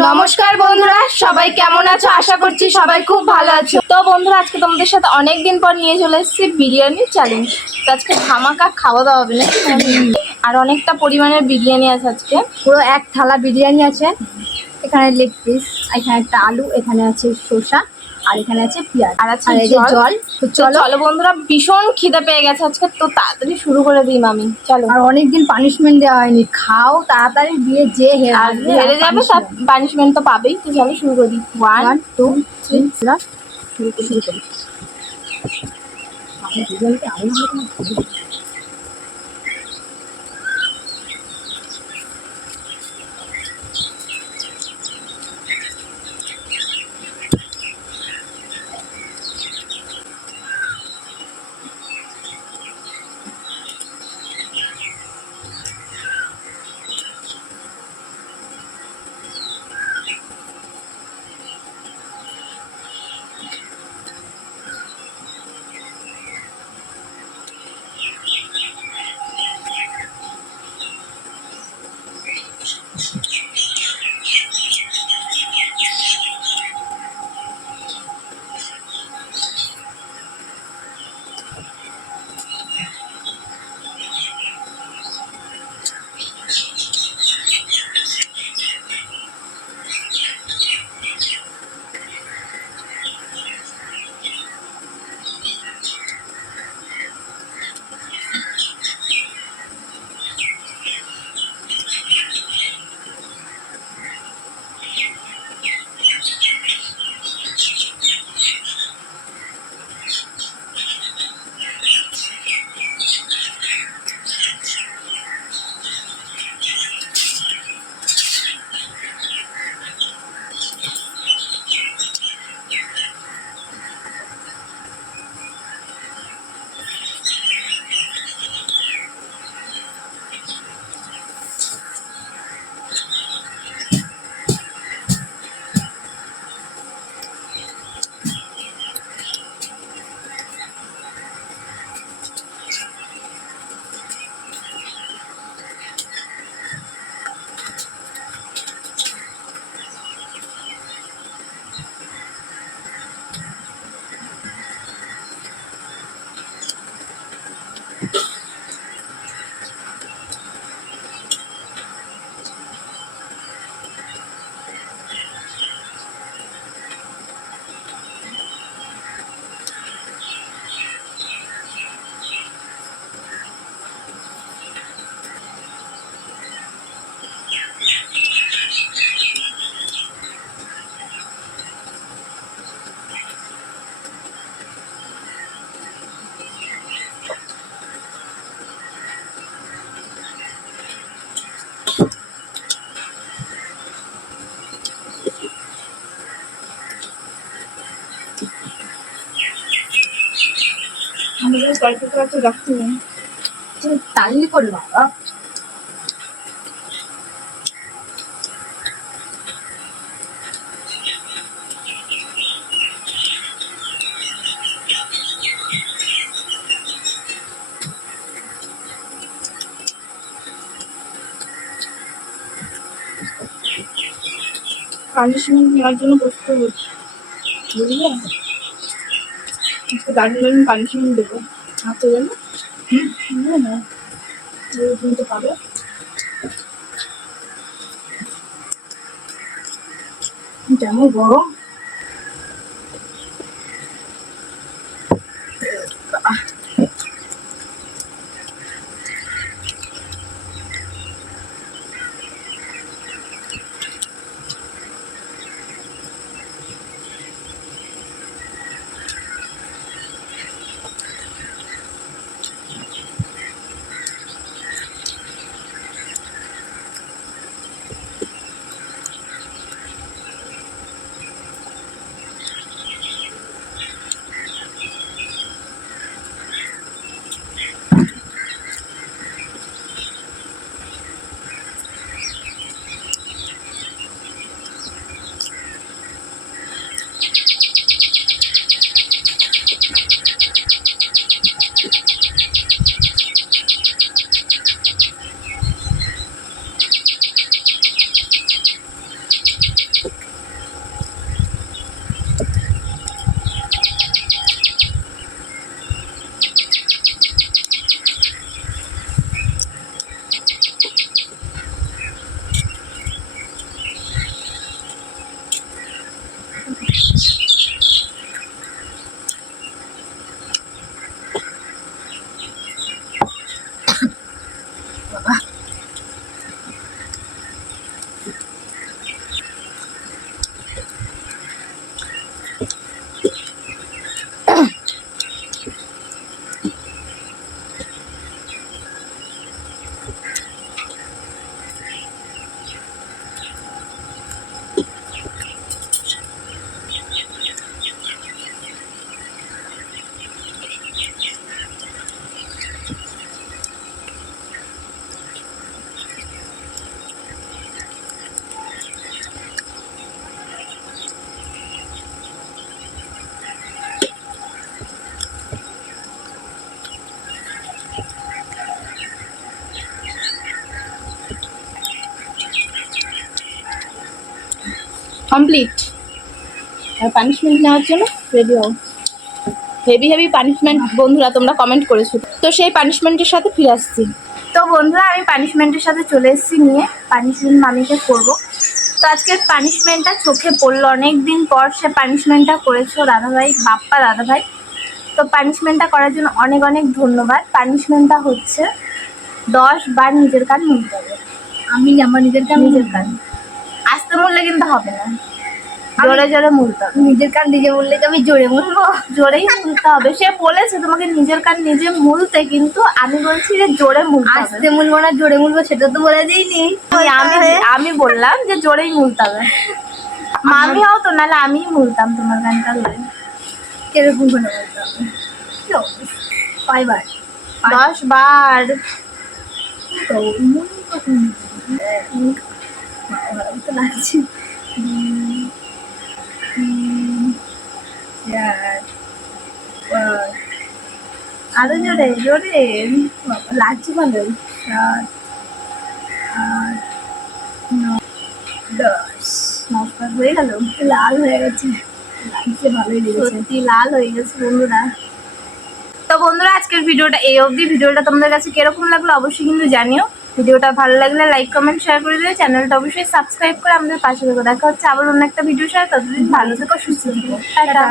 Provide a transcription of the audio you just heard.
নমস্কার বন্ধুরা, সবাই কেমন আছো? আশা করছি সবাই খুব ভালো আছো। তো বন্ধুরা, আজকে তোমাদের সাথে অনেক দিন পর নিয়ে চলে এসেছি বিরিয়ানি চ্যালেঞ্জ। তো আজকে ধামাকা খাওয়া দাওয়া হবে না, আর অনেকটা পরিমাণের বিরিয়ানি আছে। আজকে পুরো এক থালা বিরিয়ানি আছে। এখানে লেগ পিস, এখানে একটা আলু, এখানে আছে শসা, আর এখানে আছে পেঁয়াজ, আর আছে জল। তো চলো বন্ধুরা, ভীষণ খিদে পেয়ে গেছে আজকে, তো তাড়াতাড়ি শুরু করে দিই মামি। চলো। আর অনেকদিন পানিশমেন্ট দেওয়া হয়নি, খাও তাড়াতাড়ি দিয়ে যে হেরে যাবে তার পানিশমেন্ট তো পাবেই। তো চলো শুরু করি। 1 2 3 শুরু করি। বিরিয়ানিতে আলু আমাদের কয়েকটা তো রাখতে তালি করে বাবা। পানিশমেন্ট নেওয়ার জন্য প্রস্তুত হচ্ছি, বুঝলে? আজকে দারুণ দারুণ পানিশমেন্ট দেবো। হাতে গেল না, তুমি তো পাবে। যেমন গরম কমপ্লিট। আর পানিশমেন্ট নেওয়ার জন্য রেডি হও। হেভি হেভি পানিশমেন্ট বন্ধুরা তোমরা কমেন্ট করেছো, তো সেই পানিশমেন্টের সাথে ফিরে আসছি। তো বন্ধুরা আমি পানিশমেন্টের সাথে চলে এসেছি নিয়ে, পানিশমেন্ট মামিকে করবো। তো আজকের পানিশমেন্টটা চোখে পড়লো, অনেক দিন পর সে পানিশমেন্টটা করেছো দাদাভাই, বাপ্পা দাদাভাই। তো পানিশমেন্টটা করার জন্য অনেক অনেক ধন্যবাদ। পানিশমেন্টটা হচ্ছে 10 বার নিজের কান মুলতে হবে। আমি আমার নিজের কান নিজের কান আস্তে মুললে কিন্তু হবে না, জোরে জোরে মুলতে হবে। নিজের কান নিজে বললে কি আমি জোরে বলবো? জোরেই মুলতে হবে। সে বলেছে তোমাকে নিজের কান নিজে মুলতে, কিন্তু আমি বলছি যে জোরে মুলতে হবে। আস্তে মুলবো না জোরে মুলবো সেটা তো বলে দিইনি। আমি বললাম যে জোরেই মুলতে হবে। মামি হও তো, নাহলে আমিই মুলতাম তোমার গানটা ধরে। কিরকম করে বলতে হবে? কি অবস্থা? কয়বার? 10 বার। তো ভালো তো লাগছে। 4 5 আরো জোরে জোরে। লাগছে ভালো। 7 8 9 10 নৌকা হয়ে গেল, লাল হয়ে গেছে, লাগছে ভালোই লেগেছে। সত্যি লাল হয়ে গেছে বন্ধুরা। তো বন্ধুরা আজকের ভিডিওটা এই অবধি। ভিডিওটা তোমাদের কাছে কিরকম লাগলো অবশ্যই কিন্তু জানিও। ভিডিওটা ভালো লাগলে লাইক কমেন্ট শেয়ার করে দিও, চ্যানেলটা অবশ্যই সাবস্ক্রাইব করে আমাদের পাশে থেকো। দেখা হচ্ছে আবার অন্য একটা ভিডিওর সাথে। ততদিন ভালো থেকো, সুস্থ থেকো, টাটা।